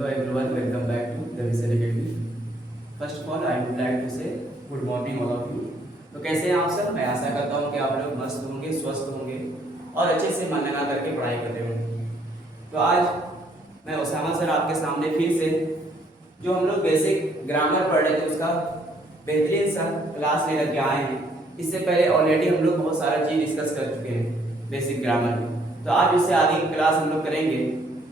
Hello everyone, welcome back to the Vision Academy. First of all, I would like to say good morning all of you. तो कैसे हैं आप सब? मैं आशा करता हूँ कि आप लोग मस्त होंगे, स्वस्थ होंगे और अच्छे से मन लगा करके पढ़ाई करते होंगे। तो आज मैं उसामा सर आपके सामने फिर से जो हम लोग बेसिक ग्रामर पढ़ रहे थे उसका बेहतरीन सा क्लास लेकर के आए हैं। इससे पहले ऑलरेडी हम लोग बहुत सारा चीज़ डिस्कस कर चुके हैं बेसिक ग्रामर में। तो आज इससे आगे की क्लास हम लोग करेंगे।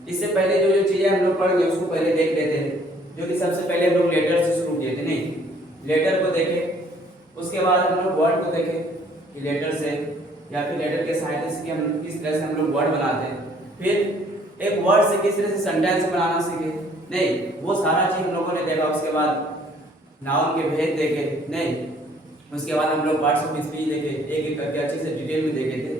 इससे पहले जो जो चीज़ें हम लोग पढ़ेंगे उसको पहले देख लेते हैं। जो कि सबसे पहले हम लोग लेटर से शुरू किए थे, नहीं लेटर को देखें, उसके बाद हम लोग वर्ड को देखें कि लेटर से या फिर लेटर के सहायता से हम लोग किस तरह से हम लोग वर्ड बनाते हैं। फिर एक वर्ड से किस तरह से सेंटेंस बनाना सीखे, नहीं वो सारा चीज़ हम लोगों ने देखा। उसके बाद नाउन के भेद देखे, नहीं उसके बाद हम लोग पार्ट्स ऑफ स्पीच देखे, एक एक करके अच्छे से डिटेल में देखे थे,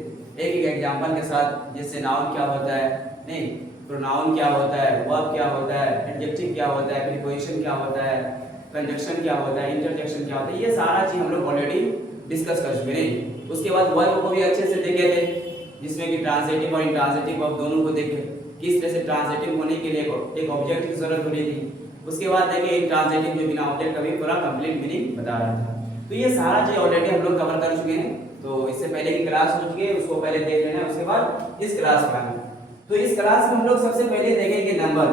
एक एक एग्जाम्पल के साथ। जैसे नाउन क्या होता है, नहीं प्रोनाउन क्या होता है, वर्ब क्या होता है, एडजेक्टिव क्या होता है, प्रीपोजिशन क्या होता है, कंजक्शन क्या होता है, इंटरजेक्शन क्या होता है, ये सारा चीज़ हम लोग ऑलरेडी डिस्कस कर चुके हैं। उसके बाद वर्ब को भी अच्छे से देखे थे, जिसमें कि ट्रांजिटिव और इंट्रांजिटिव वर्ब दोनों को देखे, किस तरह से ट्रांजिटिव होने के लिए एक ऑब्जेक्ट की जरूरत होती थी। उसके बाद देखे इंट्रांजिटिव जो बिना ऑब्जेक्ट का भी पूरा कंप्लीट मीनिंग बता रहा था। तो ये सारा चीज़ ऑलरेडी हम लोग कवर कर चुके हैं। तो इससे पहले की क्लास हो चुकी है, उसको पहले देख लेना, उसके बाद इस क्लास में आना। तो इस क्लास में हम लोग सबसे पहले देखेंगे नंबर,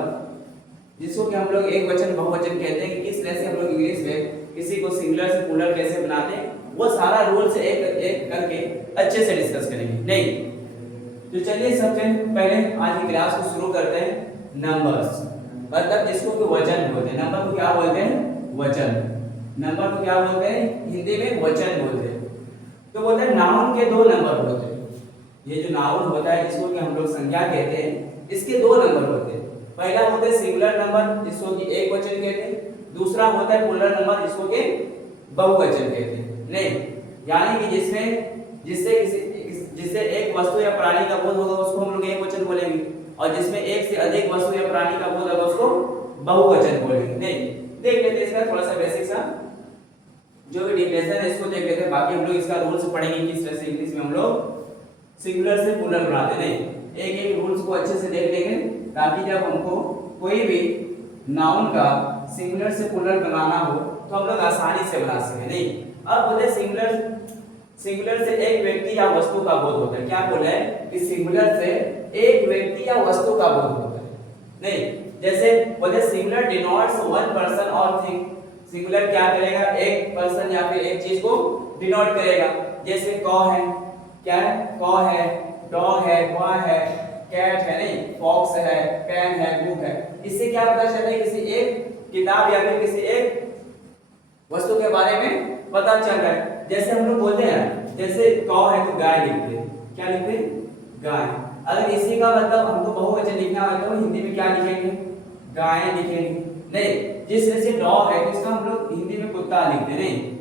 जिसको कि हम लोग एक वचन बहुवचन कहते हैं कि किस तरह से हम लोग इंग्लिश में किसी को सिंगुलर से प्लूरल कैसे बनाते हैं, वो सारा रूल से एक एक करके अच्छे से डिस्कस करेंगे। नहीं तो चलिए सबसे पहले आज की क्लास को शुरू करते हैं। नंबर्स मतलब जिसको कि वचन बोलते हैं। नंबर को क्या बोलते हैं? वचन। नंबर को क्या बोलते हैं? हिंदी में वचन बोलते हैं। तो बोलते हैं नाउन के दो नंबर होते हैं। ये जो नाउन होता है जिसको कि हम लोग संज्ञा कहते हैं, इसके दो नंबर होते हैं। पहला होता है सिंगुलर नंबर जिसको कि एक वचन कहते हैं, दूसरा होता है प्लूरल नंबर जिसको कि बहुवचन कहते हैं। नहीं यानी कि जिससे एक वस्तु या प्राणी का बोध होगा उसको हम लोग एक वचन बोलेंगे, और जिसमें एक से अधिक वस्तु या प्राणी का बोध होगा उसको बहुवचन बोलेंगे। नहीं देख लेते हैं इसका थोड़ा सा बेसिक सा जो भी डिफिनेशन है इसको देख लेते हैं। बाकी हम लोग इसका रूल्स पढ़ेंगे किस तरह से इंग्लिश में हम लोग सिंगुलर से प्लूरल बनाते। नहीं एक एक रूल्स को अच्छे से देख लेंगे ताकि जब हमको कोई भी नाउन का सिंगुलर से प्लूरल बनाना हो तो हम लोग आसानी से बना सकें। नहीं अब बोले सिंगुलर से एक व्यक्ति या वस्तु का बोध होता है। क्या बोले कि सिंगुलर से एक व्यक्ति या वस्तु का बोध होता है। नहीं जैसे बोले सिंगुलर डिनोट्स वन पर्सन और थिंग। सिंगुलर क्या करेगा? एक पर्सन या फिर एक चीज को डिनोट करेगा। जैसे कॉ है, क्या है? कॉ है, डॉग है, बॉय है, कैट है, नहीं फॉक्स है, पेन है, बुक है। इससे क्या पता चलता है? किसी एक किताब या फिर किसी एक वस्तु के बारे में पता चल रहा है। जैसे हम लोग बोलते हैं जैसे कॉ है तो गाय लिखते हैं। क्या लिखते हैं? गाय। अगर इसी का मतलब हमको बहुवचन लिखना है तो हिंदी में क्या लिखेंगे? गाय लिखेंगे। नहीं जिस तरह से डॉग है तो इसका हम लोग हिंदी में कुत्ता लिखते हैं। नहीं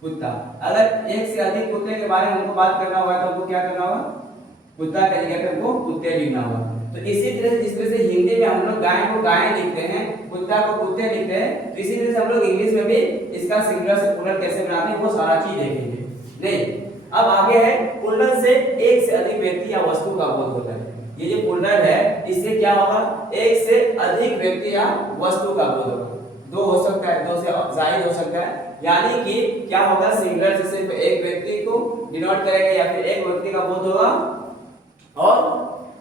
कुत्ता। अगर एक से अधिक कुत्ते के बारे में हमको बात करना होगा तो हमको क्या करना होगा? कुत्ता का जगह पे हमको कुत्ते लिखना होगा। तो इसी तरह से जिस तरह से हिंदी में हम लोग गाय को गाय लिखते हैं, कुत्ता को कुत्ते लिखते हैं, तो इसी तरह से हम लोग इंग्लिश में भी इसका सिंगुलर से प्लूरल कैसे बनाते हैं वो सारा चीज देखेंगे। नहीं अब आगे है प्लूरल से एक से अधिक व्यक्ति या वस्तु का बोध होता है। ये जो प्लूरल है इससे क्या होगा? एक से अधिक व्यक्ति या वस्तु का बोध होगा। दो हो सकता है, दो से जायद हो सकता है। यानी कि क्या होगा? सिंगुलर से सिर्फ एक व्यक्ति को डिनोट करेगा या फिर एक व्यक्ति का बोध होगा, और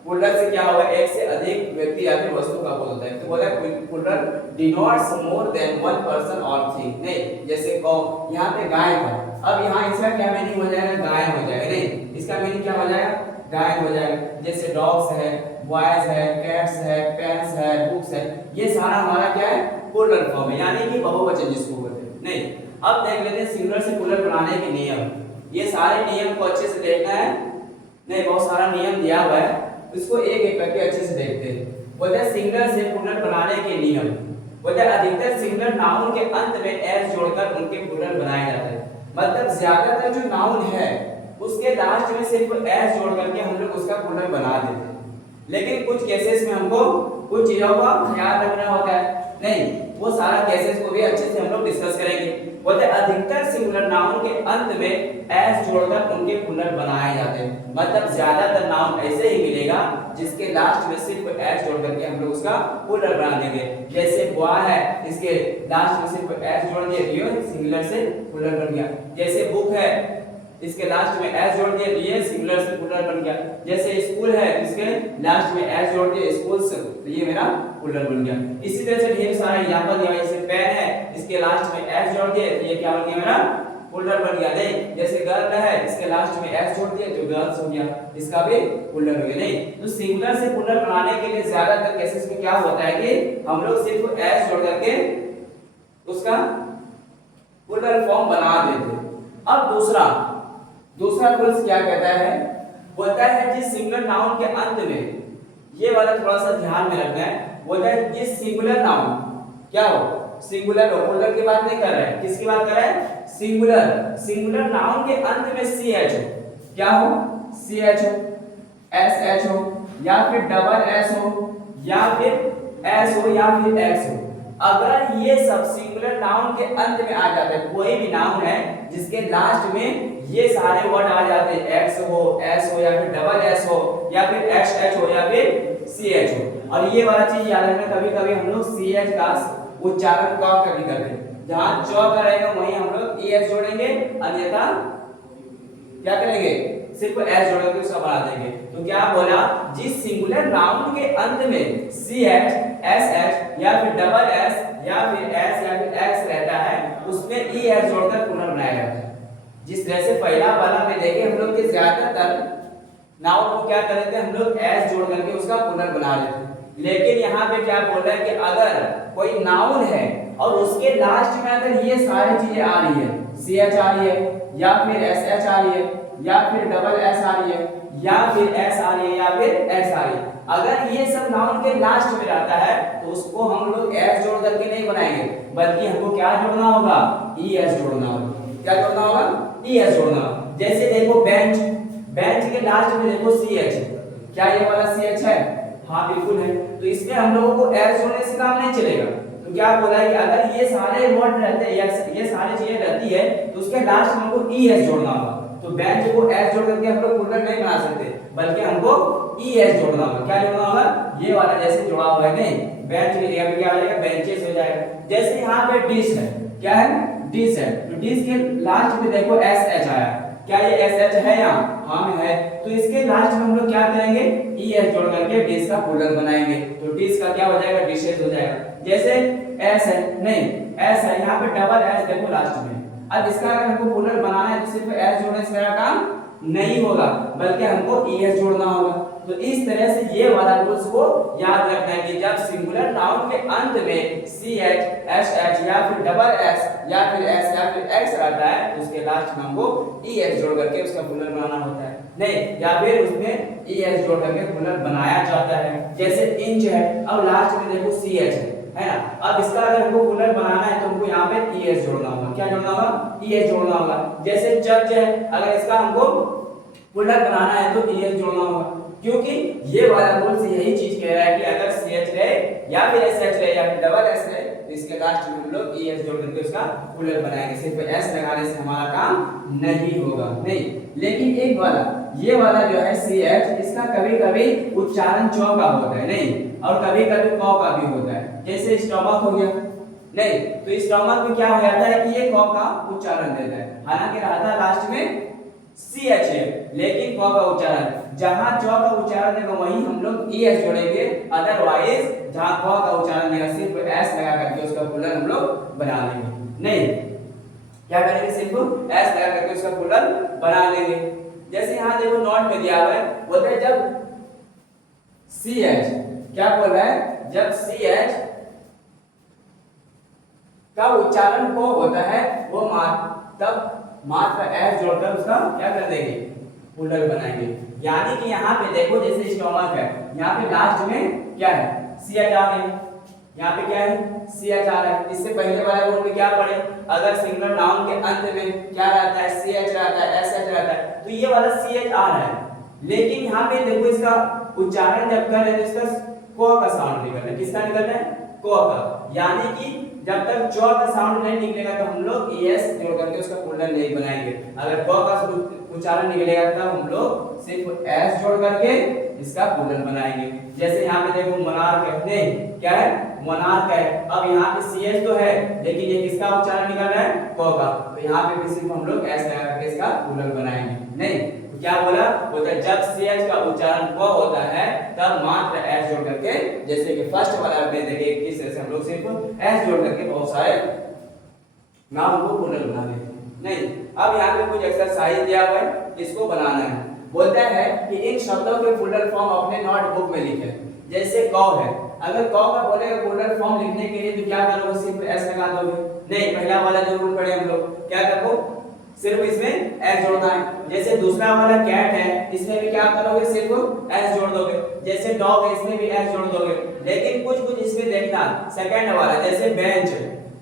प्लूरल से क्या होगा? एक से अधिक व्यक्ति या फिर वस्तु का बोध होता है। तो बोला plural denotes more than one person और थिंग। नहीं जैसे कौ यहाँ पे गाय था, अब यहाँ इसका क्या मीनिंग हो जाएगा? गाय हो जाएगा। नहीं इसका मीनिंग क्या हो जाएगा? गाय हो जाएगा। जैसे डॉग्स है, बॉयज है, कैट्स है, पेन्स है, बुक्स है, ये सारा हमारा क्या है? प्लूरल फॉर्म है, यानी कि बहुवचन जिसको बोलते हैं। नहीं अब देख लेते हैं सिंगुलर से प्लूरल बनाने के नियम। ये सारे नियम को अच्छे से देखना है। नहीं बहुत सारा नियम दिया हुआ है, इसको एक एक करके अच्छे से देखते हैं। बोलते हैं सिंगुलर से प्लूरल बनाने के नियम। बोलते हैं अधिकतर सिंगुलर नाउन के अंत में एस जोड़कर उनके प्लूरल बनाए जाते हैं। मतलब ज्यादातर जो नाउन है उसके लास्ट में सिर्फ एस जोड़ करके हम लोग उसका प्लूरल बना देते हैं। लेकिन कुछ केसेस में हमको कुछ चीजों का ख्याल रखना होता है। नहीं वो सारा केसेस को भी अच्छे से हम लोग डिस्कस करेंगे। बोलते हैं अधिकतर सिंगुलर नाउन के अंत में एस जोड़कर उनके प्लूरल बनाए जाते हैं। मतलब ज्यादातर नाउन ऐसे ही मिलेगा जिसके लास्ट में सिर्फ एस जोड़ करके हम लोग उसका प्लूरल बना देंगे। जैसे बॉय है, इसके लास्ट में सिर्फ एस जोड़ दिए, ये सिंगुलर से प्लूरल बन गया। जैसे बुक है, इसके लास्ट में एस जोड़ दिए, ये सिंगुलर से प्लूरल बन गया। जैसे स्कूल है, इसके लास्ट में एस जोड़ दिए, स्कूल्स, तो ये मेरा प्लूरल बन गया। इसी तरह से ढेर सारे एग्जांपल दिया। जैसे पेन है, इसके लास्ट में एस जोड़ दिए, तो ये क्या बन गया मेरा प्लूरल बन गया। नहीं, जैसे गर्ल है, इसके लास्ट में एस जोड़ दिए तो गर्ल्स हो गया, इसका भी प्लूरल हो गया। नहीं, तो सिंगुलर से प्लूरल बनाने के लिए ज्यादातर केसेस में क्या होता है कि हम लोग सिर्फ एस जोड़ करके उसका प्लूरल फॉर्म बना देते। अब दूसरा रूल्स क्या कहता है, बोलता है जिस सिंगुलर नाउन के अंत में, ये वाला थोड़ा सा ध्यान में रखना है, बोलता है जिस सिंगुलर नाउन क्या हो, सिंगुलर हो, प्लूरल की बात नहीं कर रहे हैं, किसकी बात कर रहे हैं, सिंगुलर नाउन के अंत में सी एच हो, क्या हो, सी एच हो, एस एच हो, या फिर डबल एस हो, या फिर एस हो, या फिर एक्स हो। अगर ये सब सिंगुलर नाउन के अंत में आ जाते हैं, कोई भी नाउन है जिसके लास्ट में ये सारे वर्ड आ जाते हैं, एक्स हो, एस हो, या फिर डबल एस हो, या फिर एक्स एच हो, या फिर सी एच हो। और ये वाला चीज याद रखना, कभी-कभी हम लोग सी एच का उच्चारण क कभी करते हैं, जहां च का रहेगा वहीं हम लोग ई एस जोड़ेंगे, अन्यथा क्या करेंगे, सिर्फ एस जोड़ के उसका बना देंगे। तो क्या बोला, जिस सिंगुलर नाउन के अंत में सी एच, एस एच, या फिर डबल एस, या फिर एस, या फिर एक्स रहता है, उसमें ई एस जोड़कर प्लूरल बनाया जाता है। जिस तरह से पहला वाला में देखे हम लोग के ज्यादातर नाउन को क्या करते थे, हम लोग एस जोड़ करके उसका प्लूरल बना लेते हैं। लेकिन यहाँ पे क्या बोल रहा है कि अगर कोई नाउन है और उसके लास्ट में अगर ये सारी चीजें आ रही है, सी एच आ रही है, या फिर एस एच आ रही है, या फिर डबल एस आ रही है, या फिर एस आ रही है, या फिर एक्स आ रही है, अगर ये सब नाउन के लास्ट में रहता है तो उसको हम लोग एस जोड़ करके नहीं बनाएंगे, बल्कि हमको क्या जोड़ना होगा, ई एस जोड़ना होगा। क्या जोड़ना होगा, ई एस जोड़ना होगा। जैसे देखो बेंच, बेंच के लास्ट में देखो सी एच, क्या ये वाला सी एच है, हाँ बिल्कुल है, तो इसमें हम लोगों को एस जोड़ने से काम नहीं चलेगा। तो क्या बोला है कि अगर ये सारे वर्ड रहते हैं या ये सारी चीजें रहती है तो उसके लास्ट में हमको ई एस जोड़ना होगा। तो बेंच को एस जोड़ करके हम लोग प्लूरल नहीं बना सकते, बल्कि हमको ई एस जोड़ना होगा। क्या जोड़ना होगा, ये वाला जैसे जोड़ा हुआ है, नहीं बेंच के लिए क्या हो जाएगा, बेंचेस हो जाएगा। जैसे यहाँ पे डिश है, क्या है, डिश है, तो डिश के लास्ट में देखो एस एच आया, क्या ये एस एच है यहाँ, हाँ में है, तो इसके लास्ट में हम लोग क्या करेंगे, ई एस जोड़ करके डिश का प्लूरल बनाएंगे। तो डिश का क्या हो जाएगा, डिशेस हो जाएगा। जैसे एस है, नहीं एस है, यहाँ पे डबल एस देखो लास्ट में। अब इसका अगर हमको प्लूरल बनाना है तो सिर्फ एस जोड़ने से मेरा काम नहीं होगा, बल्कि हमको ई एस जोड़ना होगा। तो इस तरह से ये वाला रूल्स को याद रखना है कि जब सिंगुलर नाउन के अंत में सी एच, एस एच, या फिर डबल एस, या फिर एस, या फिर एक्स रहता है तो उसके लास्ट में हमको ई एस जोड़ करके उसका प्लूरल बनाना होता है, नहीं या फिर उसमें ई एस जोड़ करके प्लूरल बनाया जाता है। जैसे इंच है, अब लास्ट में देखो सी एच है ना, अब इसका अगर हमको प्लूरल बनाना है तो हमको यहाँ पे ई एस जोड़ना होगा। क्या जोड़ना होगा, ई एस जोड़ना होगा। जैसे चर्च है, अगर इसका हमको प्लूरल बनाना है तो ई एस जोड़ना होगा, क्योंकि ये वाला रूल से यही चीज कह रहा है कि अगर सी एच रहे, या फिर एस एच रहे, या फिर डबल एस रहे, तो इसके लास्ट में हम लोग ई एस जोड़ करके उसका प्लूरल बनाएंगे। सिर्फ एस लगाने से हमारा काम नहीं होगा, नहीं। लेकिन एक वाला, ये वाला जो है सी एच, इसका कभी कभी उच्चारण चौ का होता है, नहीं, और कभी कभी कौ का भी होता है। जैसे स्टमक हो गया, नहीं, तो स्टमक में क्या हो जाता है कि ये कौ का उच्चारण देता है, हालांकि रहता है लास्ट में सी एच है, लेकिन क का उच्चारण, जहां च का उच्चारण देगा वहीं हम लोग ई एस जोड़ेंगे, अदरवाइज जहां क का उच्चारण देगा सिर्फ एस लगा करके उसका प्लूरल हम लोग बना लेंगे। नहीं, क्या करेंगे, सिर्फ एस लगा करके उसका प्लूरल बना लेंगे। जैसे यहां देखो नोट में दिया हुआ है, बोलते हैं जब सी एच, क्या बोल रहा है, जब सी एच का उच्चारण को होता है वो तब मात्र एस जोड़कर उसका क्या कर देंगे, प्लूरल बनाएंगे। यानी कि यहाँ पे देखो जैसे स्टमक है, यहाँ पे लास्ट में क्या है, सी एच आ रही है, यहाँ पे क्या है, सी एच आ रहा है। इससे पहले वाले रूल में क्या पढ़े, अगर सिंगुलर नाउन के अंत में क्या रहता है, सी एच रहता है, एस एच रहता है, तो ये वाला सी एच आ रहा है। लेकिन यहाँ पे देखो इसका उच्चारण जब कर रहे हैं तो इसका क का साउंड निकल रहा है, किसका निकल रहा है, क क का, यानी कि जब तक च का साउंड नहीं निकलेगा तो हम लोग एस जोड़ करके उसका प्लूरल नहीं बनाएंगे। अगर क का उच्चारण निकलेगा तब हम लोग सिर्फ एस जोड़ करके इसका प्लूरल बनाएंगे। जैसे यहाँ पे देखो मोनार्क कहते हैं, क्या है, मोनार्क है। अब यहाँ पे सी एच तो है लेकिन ये किसका उच्चारण निकल रहा है, क का, तो यहाँ पे भी सिर्फ हम लोग एस लगा करके इसका प्लूरल बनाएंगे। नहीं तो क्या बोला, बोलता है जब सी एच का उच्चारण क होता है तब मात्र एस जोड़ करके, जैसे कि फर्स्ट वाला में देखिए किस तरह से हम लोग सिर्फ एस जोड़ करके बहुत सारे नाम को प्लूरल बना देते हैं। नहीं, अब यहाँ पे कुछ एक्सरसाइज दिया हुआ है, इसको बनाना है। बोलता है कि इन शब्दों के प्लूरल फॉर्म अपने नोटबुक में लिखें। जैसे कौ है, अगर कौ का बोलेगा प्लूरल फॉर्म लिखने के लिए तो क्या करोगे, सिर्फ एस लगा दोगे। नहीं, पहला वाला जो रूल पढ़े हम लोग, क्या करो, सिर्फ इसमें एस जोड़ना है। जैसे दूसरा वाला कैट है, इसमें भी क्या करोगे, सिर्फ एस जोड़ दोगे। जैसे डॉग है, इसमें भी एस जोड़ दोगे। लेकिन कुछ इसमें देखना, सेकंड वाला जैसे बेंच,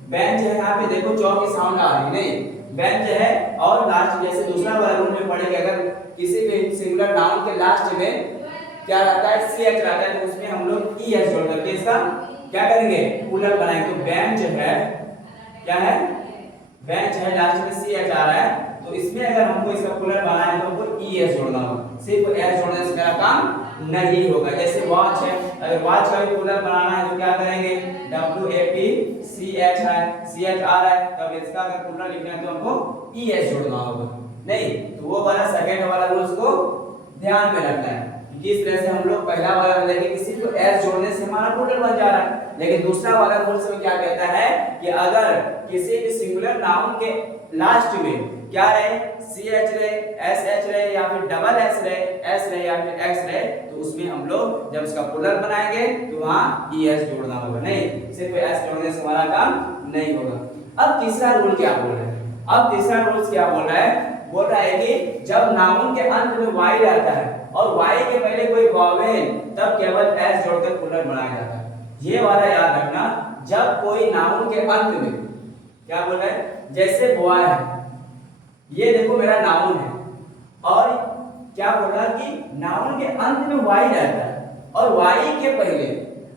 बेंच है, यहाँ पे देखो चौ की साउंड आ रही नहीं, बेंच है। और लास्ट जैसे दूसरा वाला रूल में पढ़ेंगे, अगर किसी भी सिंगुलर नाउन के लास्ट में क्या रहता है, सी एच रहता है, तो उसमें हम लोग ई एस जोड़ करके इसका क्या करेंगे, प्लूरल बनाएंगे। तो बेंच है, क्या है, बेंच है, लास्ट में सी एच आ रहा है, तो इसमें अगर हमको इसका प्लूरल बनाना है तो हमको ई एस जोड़ना होगा। सिर्फ एस जोड़ने से मेरा काम नहीं होगा। जैसे वॉच है, अगर वॉच का भी प्लूरल बनाना है तो क्या करेंगे, W A P C H है, सी एच आ रहा है, तब इसका अगर प्लूरल लिखना है तो हमको ई एस जोड़ना होगा। नहीं तो वो वाला सेकंड वाला रूल्स को ध्यान में रखना है। किस तरह से हम लोग पहला वाला में देखेंगे कि सिर्फ एस जोड़ने से हमारा प्लूरल बन जा रहा है, लेकिन दूसरा वाला रूल्स में क्या कहता है कि अगर किसी भी सिंगुलर नाउन के लास्ट में क्या रहे, सी एच रहे, एस एच रहे, या फिर डबल एस रहे, एस रहे या फिर एक्स रहे, तो उसमें हम लोग जब इसका प्लूरल बनाएंगे तो वहां ई एस जोड़ना होगा। नहीं, सिर्फ एस जोड़ने से हमारा काम नहीं होगा। अब तीसरा रूल क्या बोल रहा है, अब तीसरा रूल क्या बोल रहा है, बोल रहा है कि जब नाउन के अंत में वाई रहता है और वाई के पहले कोई वॉवेल, तब केवल एस जोड़कर प्लूरल बनाया जाता है। ये वाला याद रखना, जब कोई नाउन के अंत में क्या बोल रहा है, जैसे बॉय है, ये देखो मेरा नाउन है, और क्या बोल रहा है कि नाउन के अंत में वाई रहता है और वाई के पहले,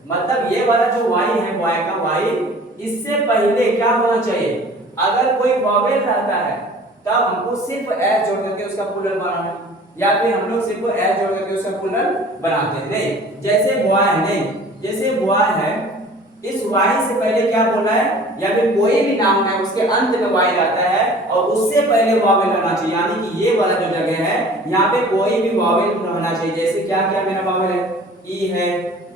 मतलब ये वाला जो वाई है, बॉय का वाई, इससे पहले क्या होना चाहिए, अगर कोई वॉवेल रहता है तब हमको सिर्फ एस जोड़ करके उसका प्लूरल बनाना है, या फिर हम लोग सिर्फ एस जोड़ करके उसका प्लूरल बनाते हैं। नहीं, जैसे बॉय है, नहीं, जैसे बॉय है, इस वाई से पहले क्या बोला है, या फिर कोई भी नाउन है उसके अंत में वाई रहता है और उससे पहले वॉवेल रहना चाहिए, यानी कि ये वाला जो जगह है यहाँ पे कोई भी वॉवेल रहना चाहिए। जैसे क्या क्या मेरा वॉवेल है, ई है,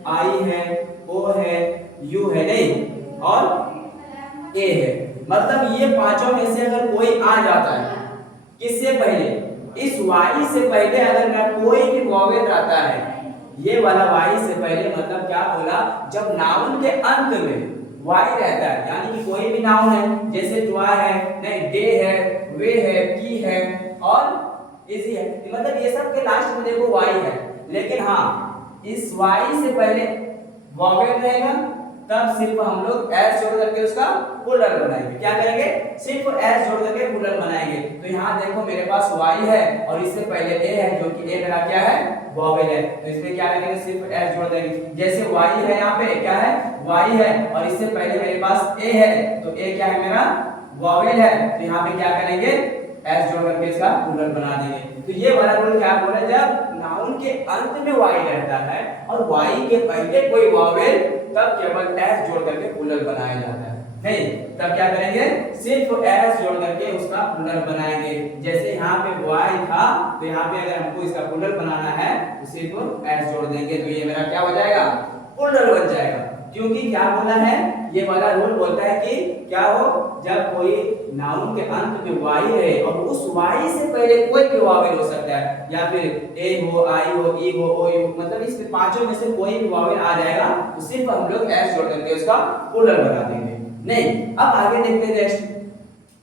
आई है, ओ है, यू है, नहीं, और ए है, मतलब ये पांचों में से अगर कोई आ जाता है, किससे पहले, इस वाई से पहले अगर मेरा कोई भी वॉवेल रहता है, ये वाला वाई से पहले, मतलब क्या बोला, जब नाउन के अंत में वाई रहता है, यानी कि कोई भी नाउन है, जैसे टॉय है, नहीं, डे है, वे है, की है और इजी है, मतलब ये सब के लास्ट में देखो वाई है, लेकिन हाँ इस वाई से पहले वॉवेल रहेगा, तब सिर्फ हम लोग एस जोड़ करके उसका प्लूरल बनाएंगे। क्या करेंगे, सिर्फ एस जोड़ करके प्लूरल बनाएंगे। तो यहाँ देखो मेरे पास वाई है और इससे पहले ए है, जो कि ए मेरा क्या है, वॉवेल है, तो इसमें क्या करेंगे, सिर्फ एस जोड़ देंगे। जैसे वाई है, यहाँ पे क्या है, वाई है, और इससे पहले मेरे पास ए है, तो ए क्या है, मेरा वॉवेल है, तो यहाँ पे क्या करेंगे, एस जोड़ करके इसका प्लूरल बना देंगे। तो ये वाला रूल क्या बोला, जब नाउन के अंत में वाई रहता है और वाई के पहले कोई वॉवेल, तब केवल एस जोड़ करके प्लूरल बनाया जाता है। नहीं, तब क्या करेंगे, सिर्फ एस जोड़ करके उसका प्लूरल बनाएंगे। जैसे यहाँ पे वाई था, तो यहाँ पे अगर हमको इसका प्लूरल बनाना है तो सिर्फ एस जोड़ देंगे, तो ये मेरा क्या हो जाएगा, प्लूरल बन जाएगा। क्योंकि क्या बोला है, ये वाला रूल बोलता है कि क्या हो, जब कोई नाउन के अंत में वाई है और उस वाई से पहले कोई भी वॉवेल हो सकता है, या फिर ए हो, आई हो, ई हो, ओ यू, मतलब इस पांचों में से कोई भी वॉवेल आ जाएगा, तो सिर्फ हम लोग एस जोड़ करके उसका प्लूरल बना देंगे। नहीं, अब आगे देखते हैं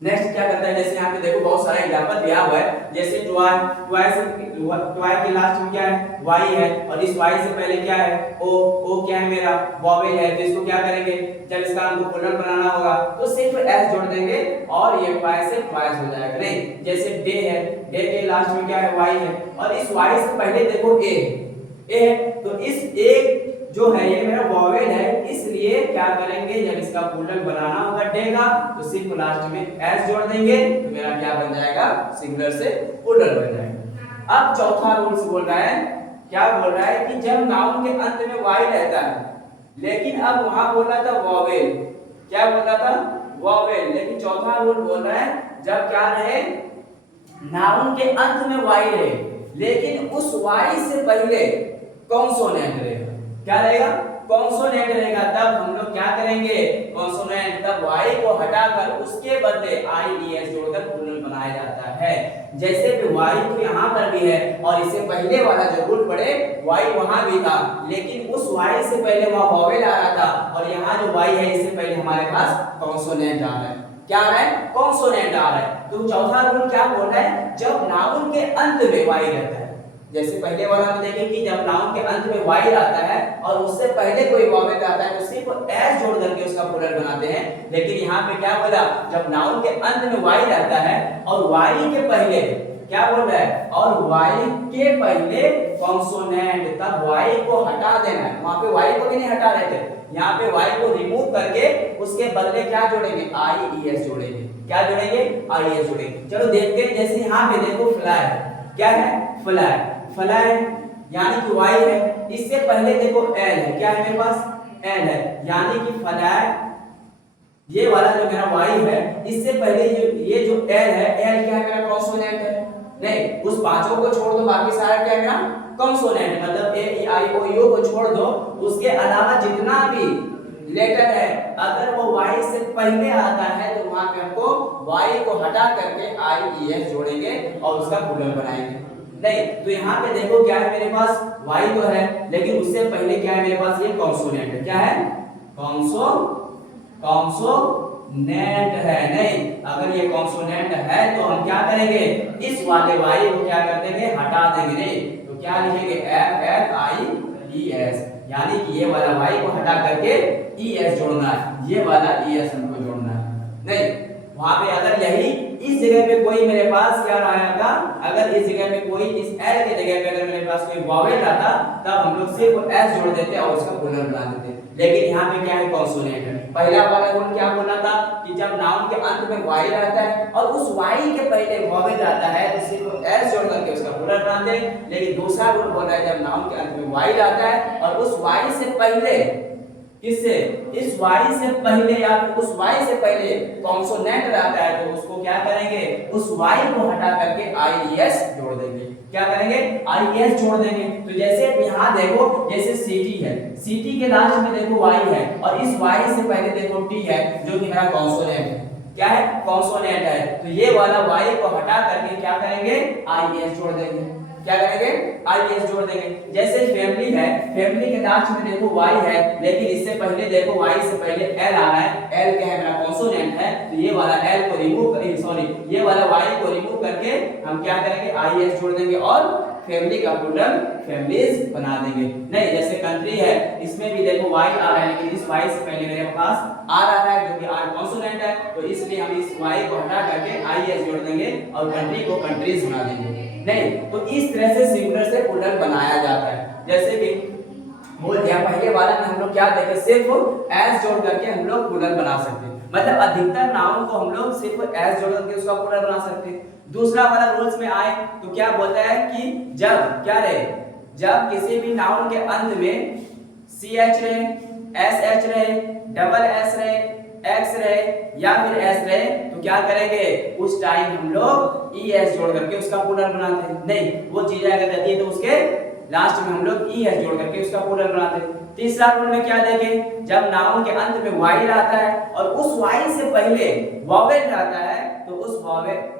नेक्स्ट क्या करता है। जैसे यहाँ पे देखो बहुत सारे एग्जांपल दिया हुआ है, जैसे टॉय के लास्ट में क्या है, वाई है, और इस वाई से पहले क्या है, ओ क्या है, मेरा वॉवेल है, तो इसको क्या करेंगे, जब इसका हमको प्लूरल बनाना होगा तो सिर्फ एस जोड़ देंगे और ये वाई से ट्वाइस हो जाएगा। नहीं, जैसे डे है, डे के लास्ट में क्या है, वाई है, और इस वाई से पहले देखो ए है, तो इस एक जो है ये मेरा वॉवेल है, इसलिए क्या करेंगे जब इसका प्लूरल बनाना होगा डेगा तो सिर्फ लास्ट में एस जोड़ देंगे तो मेरा क्या बन जाएगा, सिंगुलर से प्लूरल बन जाएगा। अब चौथा रूल्स बोल रहा है, क्या बोल रहा है कि जब नाउन के अंत में वाई रहता है, लेकिन अब वहां बोला था वॉवेल, क्या बोला था, वॉवेल, लेकिन चौथा रूल बोल रहा है जब क्या रहे, नाउन के अंत में वाई रहे, लेकिन उस वाई से पहले कॉन्सोनेंट रहेगा, क्या रहेगा, कॉन्सोनेंट रहेगा, तब हम लोग क्या करेंगे, कॉन्सोनेंट, तब वाई को हटाकर उसके बदले आई ई एस जोड़कर प्लूरल बनाया जाता है। जैसे कि वाई तो यहाँ पर भी है और इससे पहले वाला जो रूल पड़े वाई वहां भी था, लेकिन उस वाई से पहले वहां वॉवेल आ रहा था और यहाँ जो वाई है इससे पहले हमारे पास कॉन्सोनेंट आ रहा है, क्या आ रहा है, कॉन्सोनेंट आ रहा है। तो चौथा रूल क्या बोल रहा है, जब नाउन के अंत में वाई रहता है, जैसे पहले वाला हम देखें कि जब नाउन के अंत में वाई आता है और उससे पहले कोई वॉवेल आता है तो सिर्फ एस जोड़ करके उसका प्लूरल बनाते हैं, लेकिन यहाँ पे क्या बोला, जब नाउन के अंत में वाई रहता है और वाई के पहले क्या बोल रहा है, और वाई के पहले कॉन्सोनेंट, तब वाई को हटा देना है, वहां पे वाई को भी नहीं हटा रहे थे, यहाँ पे वाई को रिमूव करके उसके बदले क्या जोड़ेंगे, आई ई एस जोड़ेंगे, क्या जोड़ेंगे, आई एस जोड़ेंगे। चलो देखते हैं, जैसे यहाँ पे देखो फ्लाई, क्या है, फ्लाई, फ्लाई यानी कि वाई है, इससे पहले देखो एल है, क्या है मेरे पास, एल है, यानी कि फ्लाई, ये वाला जो मेरा वाई है इससे पहले ये जो एल है, एल क्या है मेरा, कॉन्सोनेंट है, नहीं उस पांचों को छोड़ दो, बाकी सारा क्या है मेरा कॉन्सोनेंट, मतलब ए ई आई ओ यू को छोड़ दो, उसके अलावा जितना भी लेटर है अगर वो वाई से पहले आता है तो वहां पे हमको वाई को हटा करके आई ई एस जोड़ेंगे और उसका प्लूरल बनाएंगे। नहीं तो यहाँ पे देखो क्या है मेरे पास, वाई तो है लेकिन उससे पहले क्या है मेरे पास, ये कॉन्सोनेंट है, क्या है, कॉन्सोनेंट है, नहीं अगर ये कॉन्सोनेंट है तो हम क्या करेंगे, इस वाले वाई को क्या कर देंगे, हटा देंगे, नहीं तो क्या लिखेंगे, F F I E S, यानी कि ये वाला वाई को हटा करके ई एस जोड़ना है, ये वाला ई एस हमको जोड़ना है। नहीं वहां पे अगर यही इस जगह पे कोई मेरे पास क्या रहेगा, अगर इस जगह पे कोई इस एल के जगह पे अगर मेरे पास कोई वॉवेल रहता तब हम लोग सिर्फ एस जोड़ देते और उसका प्लूरल बना देते, लेकिन यहाँ पे क्या है, कॉन्सोनेंट है। पहला वाला रूल क्या बोला था कि जब नाउन के अंत में वाई रहता है और उस वाई के पहले वॉवेल आता है तो सिर्फ एस जोड़ करके उसका प्लूरल बनाते हैं, लेकिन दूसरा रूल बोल रहा है जब नाउन के अंत में वाई रहता है और उस वाई से पहले, किससे, इस वाई से पहले या उस वाई से पहले कॉन्सोनेंट रहता है तो उसको क्या करेंगे, उस वाई को हटा करके आई ई एस जोड़ देंगे, क्या करेंगे, आई ई एस जोड़ देंगे। तो जैसे यहाँ देखो, जैसे सिटी है, सिटी के लास्ट में देखो वाई है और इस वाई से पहले देखो टी है जो कि मेरा कॉन्सोनेंट है, क्या है, कॉन्सोनेंट है, तो ये वाला वाई को हटा करके क्या करेंगे, आई ई एस जोड़ देंगे, क्या करेंगे, आई एस जोड़ देंगे। जैसे फैमिली है, फैमिली के लास्ट में देखो वाई है लेकिन इससे पहले देखो वाई से पहले एल आ रहा है, एल क्या है मेरा कॉन्सोनेंट है, तो ये वाला एल को रिमूव करेंगे, सॉरी ये वाला वाई को रिमूव करके हम क्या करेंगे, आई एस जोड़ देंगे और फैमिली का प्लूरल फैमिलीज बना देंगे। नहीं जैसे कंट्री है, इसमें भी देखो वाई आ रहा है लेकिन इस वाई से पहले मेरे पास आर आ रहा है जो कि आर कॉन्सोनेंट है, तो इसलिए हम इस वाई को हटा करके आई एस जोड़ देंगे और कंट्री को कंट्रीज बना देंगे। नहीं तो इस तरह से सिंगुलर से प्लूरल बनाया जाता है। जैसे कि बोल दिया पहले वाला में हम लोग क्या देखे, सिर्फ एस जोड़ करके हम लोग प्लूरल बना सकते हैं, मतलब अधिकतर नाउन को हम लोग सिर्फ एस जोड़ करके उसका प्लूरल बना सकते हैं। दूसरा वाला रूल्स में आए तो क्या बोलता है कि जब क्या रहे, जब किसी भी नाउन के अंत में सी एच रहे, एस एच रहे, डबल एस रहे, एक्स रहे या फिर एस रहे तो क्या करेंगे, उस टाइम हम लोग ई एस जोड़ करके उसका प्लूरल बनाते हैं। नहीं वो चीज अगर रहती है तो उसके लास्ट में हम लोग ई एस जोड़ करके उसका प्लूरल बनाते हैं। तीसरा रूल में क्या देखें, जब नाउन के अंत में वाई रहता है और उस वाई से पहले वॉवेल रहता है तो उस वॉवेल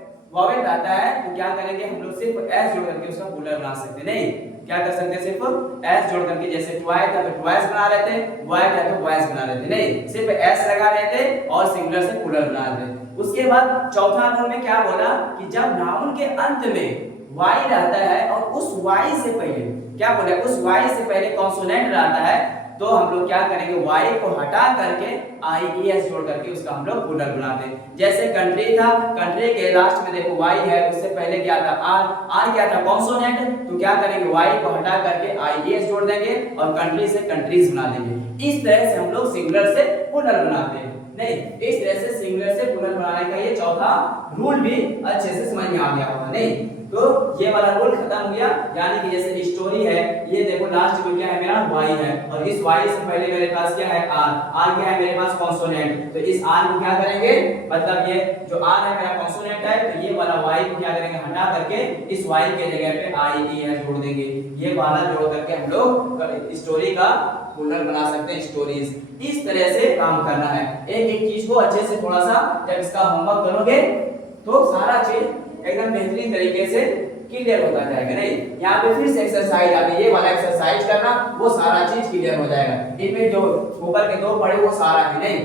रहता है तो क्या करेंगे, हम लोग सिर्फ एस जोड़ करके उसका प्लूरल बना सकते हैं। नहीं क्या कर सकते हैं, सिर्फ एस जोड़ करके, जैसे ट्वाइस था तो ट्वाइस बना रहे थे, बॉयज है तो बॉयज बना रहे थे, नहीं सिर्फ एस लगा रहे थे और सिंगुलर से प्लूरल बना रहे थे। उसके बाद चौथा रूल में क्या बोला कि जब नाउन के अंत में वाई रहता है और उस वाई से पहले क्या बोला, उस वाई से पहले कॉन्सोनेंट रहता है तो हम लोग क्या करेंगे, वाई को हटा करके IES जोड़ करके उसका हम लोग प्लूरल बनाते हैं। जैसे कंट्री था, कंट्री के लास्ट में देखो वाई है, उससे पहले क्या था आर क्या था कॉन्सोनेंट, तो क्या करेंगे वाई को हटा करके IES जोड़ देंगे और कंट्री से कंट्रीज बना देंगे। इस तरह से हम लोग सिंगुलर से प्लूरल बनाते हैं। नहीं, इस तरह से सिंगुलर से प्लूरल बनाने का ये चौथा रूल भी अच्छे से समझ में आ गया होगा। नहीं, तो ये वाला रूल खत्म हो गया, यानी कि जैसे स्टोरी है, ये देखो लास्ट में क्या है मेरा y है, और इस y से पहले मेरे पास क्या है r क्या है मेरे पास कॉन्सोनेंट, तो इस r को क्या करेंगे, मतलब ये जो r है मेरा कॉन्सोनेंट है, तो ये वाला y को क्या करेंगे हटा करके इस y के जगह पे IES जोड़ देंगे। ये वाला जोड़ करके हम लोग स्टोरी का प्लूरल बना सकते हैं, स्टोरीज। इस तरह से काम करना है, एक एक चीज को अच्छे से थोड़ा सा जब इसका होमवर्क करोगे तो सारा चीज एकदम बेहतरीन तरीके से क्लियर होता जाएगा। नहीं, यहाँ पे फिर से एक्सरसाइज आ गई, ये वाला एक्सरसाइज करना, वो सारा चीज क्लियर हो जाएगा। इनमें जो ऊपर के दो पढ़े वो सारा है। नहीं,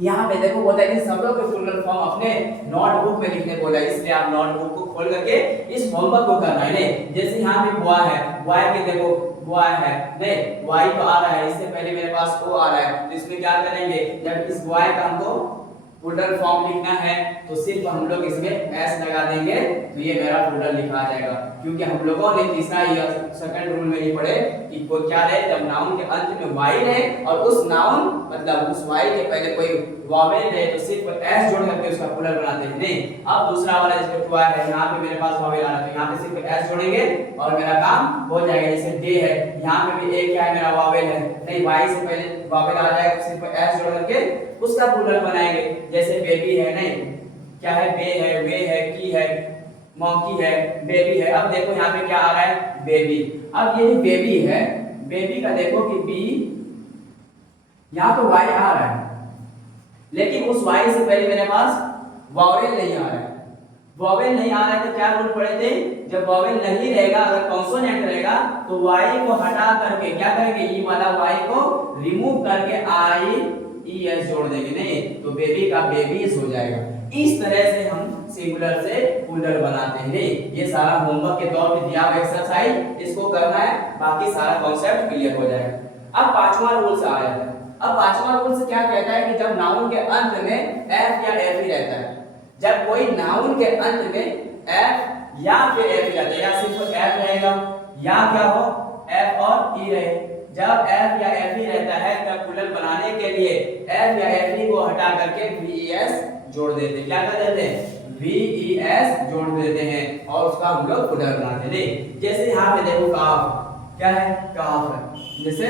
यहाँ पे देखो बोलता है कि सब लोग प्लूरल फॉर्म अपने नोटबुक में लिखने बोला है, इसलिए आप नोटबुक को खोल करके इस होमवर्क को करना है। नहीं, जैसे यहाँ पे बॉय है, बॉय के देखो बॉय है, नहीं वाई तो आ रहा है, इससे पहले मेरे पास ओ आ रहा है, तो इसमें क्या करेंगे, जब इस बॉय का हमको प्लूरल फॉर्म लिखना है तो सिर्फ हम लोग इसमें s लगा देंगे, तो ये मेरा प्लूरल लिखा आ जाएगा। क्योंकि हम लोगों ने तीसरा या सेकंड रूल में ही पढ़े कि कोई क्या रहे, जब नाउन के अंत में y रहे और उस नाउन मतलब उस y के पहले कोई वॉवेल रहे तो सिर्फ s जोड़ करके उसका प्लूरल बनाते हैं। नहीं, अब दूसरा वाला जिसमें हुआ है, यहाँ पे मेरे पास वॉवेल आ रहा है, तो यहाँ पे सिर्फ s जोड़ेंगे और मेरा काम हो जाएगा। जैसे डे है, यहाँ पे भी एक क्या है मेरा वॉवेल है, नहीं y से पहले वॉवेल आ जाएगा तो सिर्फ s जोड़ करके उसका प्लूरल बनाएंगे। जैसे बेबी है, नहीं क्या है, बे है, वे है, की है, मॉन्की है, बेबी है। अब देखो यहाँ पे क्या आ रहा है, बेबी। अब ये जो बेबी है, बेबी का देखो कि बी, यहाँ पे वाई आ रहा है, लेकिन उस वाई से पहले मेरे पास वॉवेल नहीं आ रहा है। वॉवेल नहीं आ रहा है तो क्या रूल पढ़े थे, जब वॉवेल नहीं रहेगा, अगर कॉन्सोनेंट रहेगा तो वाई को हटा करके क्या करेंगे, ई वाला वाई को रिमूव करके IES जोड़ देंगे। नहीं, तो बेबी का बेबीज हो जाएगा। इस तरह से हम सिंगुलर से प्लूरल बनाते हैं। नहीं, ये सारा होमवर्क के तौर पे दिया हुआ एक्सरसाइज, इसको करना है, बाकी सारा कॉन्सेप्ट क्लियर हो जाएगा। अब पांचवा रूल से आ जाता है। अब पांचवा रूल से क्या कहता है कि जब नाउन के अंत में f या f ही रहता है, जब कोई नाउन के अंत में f या फिर f रहता है, या सिर्फ f रहेगा या क्या हो f और e रहे, जब f या f ही रहता है तब प्लूरल बनाने के लिए f या f को हटा करके VES जोड़ देते हैं। क्या कर देते हैं, VES जोड़ देते हैं और उसका हम लोग प्लूरल बनाते हैं। जैसे यहाँ पे देखो काफ, क्या है काफ है, जैसे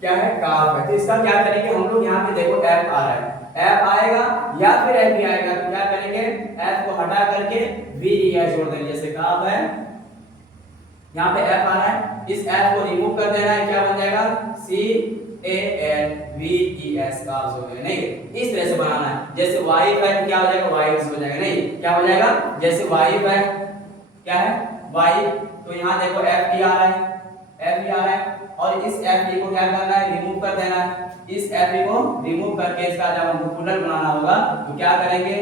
क्या है काफ है, तो इसका क्या करेंगे हम लोग, यहाँ पे देखो f आ रहा है, f आएगा या फिर f भी आएगा, तो क्या करेंगे f को हटा करके VES जोड़ देंगे। जैसे काफ है, यहाँ पे f आ रहा है, इस f को रिमूव कर देना है, क्या बन जाएगा CALVES काफ हो गया। नहीं, इस तरह से बनाना है। जैसे y है क्या हो जाएगा, वाइव्स हो जाएगा। नहीं, क्या हो जाएगा, जैसे y है क्या है वाई, तो यहाँ देखो f भी आ रहा है, f भी आ रहा है, और इस f को क्या करना है, रिमूव कर देना है। इस f को रिमूव करके इसका जब हमको प्लूरल बनाना होगा तो क्या करेंगे,